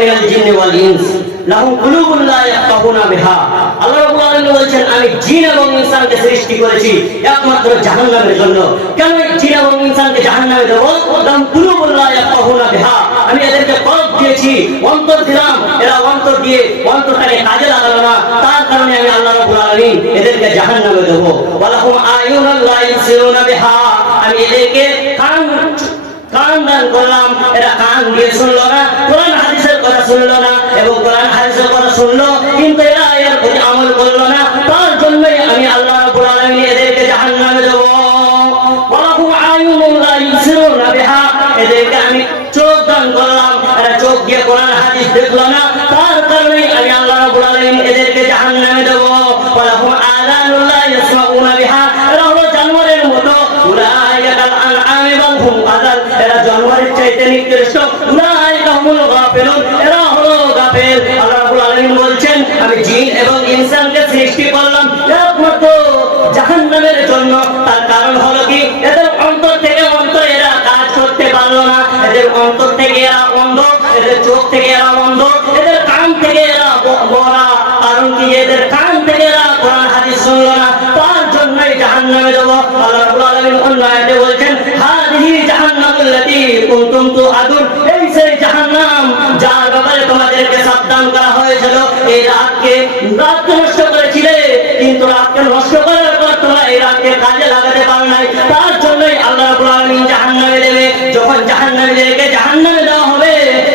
মিনাল জিন্নি ওয়াল ইনস লাহুম কুলুবুন লা ইয়াফকাহুনা বিহা। আল্লাহ রাব্বুল আলামিন বলেছেন আমি জিন এবং ইনসানকে সৃষ্টি করেছি একমাত্র জাহান্নামের জন্য। কেন জিন এবং ইনসানকে জাহান্নামে দেব? লাহুম কুলুবুন লা ইয়াফকাহুনা বিহা, আমি এদেরকে কলব দিয়েছি, অন্তর দিলাম, এরা অন্তর দিয়ে অন্তরটাকে কাজে লাগালো না, তার কারণে আমি আল্লাহ রাব্বুল আলামিন এদেরকে জাহান্নামে দেব। ওয়ালাহুম আয়ুনুন লা ইউবসিরুনা বিহা, আমি এদেরকে কান দান করলাম, এরা কান দিয়ে শুনলো না, কোরআন হাদিসের কথা শুনলো না, এবং কোরআন হাদিসের কথা শুনলো কিন্তু এরা এর প্রতি আমল করলো না, তার জন্যই আমি আল্লাহ রাব্বুল আলামিন এদেরকে জাহান্নামে দেব। ওয়ালাহুম আয়ুনুন লা ইউবসিরুনা বিহা, এদেরকে আমি চোখ দান করলাম, এরা চোখ দিয়ে কোরআন হাদিস দেখলো না, তার কারণেই আমি আল্লাহ রাব্বুল আলামিন এদেরকে জাহান্নামে দেব। ওয়ালাহুম আযানুন লা ইয়াসমাউনা বিহা, এরা হলো জানোয়ারের মতো, উলাইকা কাল আনআমি বাল হুম আযাল, এরা জানোয়ারের চাইতে নিকৃষ্ট, উলাইকা হুমুল গাফিলুন, এরা হলো গাফিল। আল্লাহ রাব্বুল আলামিন বলছেন আমি জিন এবং ইনসানকে সৃষ্টি করলাম একমাত্র জাহান্নামের জন্য। তার কারণ হলো কি, এদের অন্তর থেকে অন্তর এরা কাজ করতে পারলো না, এদের অন্তর থেকে এরা অন্ধ, এদের চোখ থেকে এরা অন্ধ, এদের কান থেকে এরা বড়া, কারণ কি এদের কান থেকে এরা কোরআন হাদিস শুনলো না, তার জন্যই জাহান্নামে দেব। আল্লাহ রাব্বুল আলামিন অন্য আয়াতে বলছেন হাদিহি জাহান্নামুল্লাতী কুনতুম তুআদুন, এই সেই জাহান্নাম যার ব্যাপারে তোমাদেরকে সাবধান করা হয়েছিল। এই রাতকে নষ্ট করেছিলে, কিন্তু রাতকে নষ্ট করার পর তোমরা এই রাতকে কাজে লাগাতে পারো নাই, তার জন্যই আল্লাহ রাব্বুল আলামিন জাহান্নামে দেবে। যখন জাহান্নামীদেরকে জাহান্নামে দেওয়া হবে,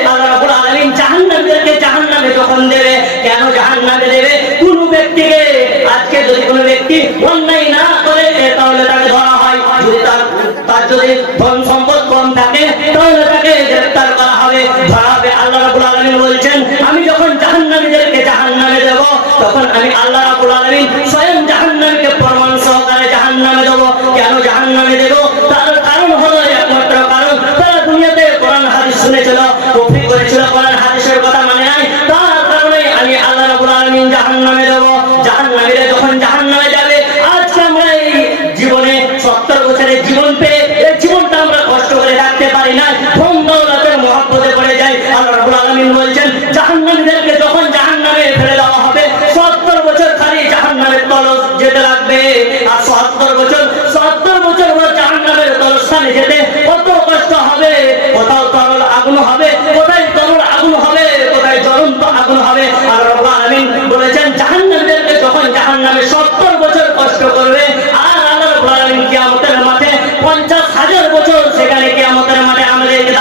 আল্লাহ রাব্বুল আলামিন জাহান্নামীদেরকে জাহান্নামে যখন দেবে, কেন জাহান্নামে দেবে? কোন ব্যক্তিকে, আজকে যদি কোনো ব্যক্তি অন্যায় না করে তাহলে তাকে ধরা হয়, যদি তার যদি ধন সম্পদ কম থাকে তাহলে তাকে গ্রেফতার করা হবে, ধরা হবে। আল্লাহ রাব্বুল আলামিন বলছেন আমি যখন জাহান্নামীদেরকে জাহান্নামে দেব, তখন আমি আল্লাহ রাব্বুল আলামিন স্বয়ং জাহান্নামীকে প্রমাণ সহকারে জাহান্নামে দেব। কেন জাহান্নামে দেব? তার কারণ হলো একমাত্র কারণ, তারা দুনিয়াতে কোরআন হাদিস শুনেছিল, কুফরি করেছিল, কোরআন হাদিসের কথা মানে নাই, তার কারণে আমি আল্লাহ রাব্বুল আলামিন জাহান্নামে দেব। জাহান্নামীরা যখন জাহান্নামে যাবে, আজকে আমরা এই জীবনে 70 বছরের জীবন পেয়ে এই জীবনটা আমরা কষ্ট করে থাকতে পারি না,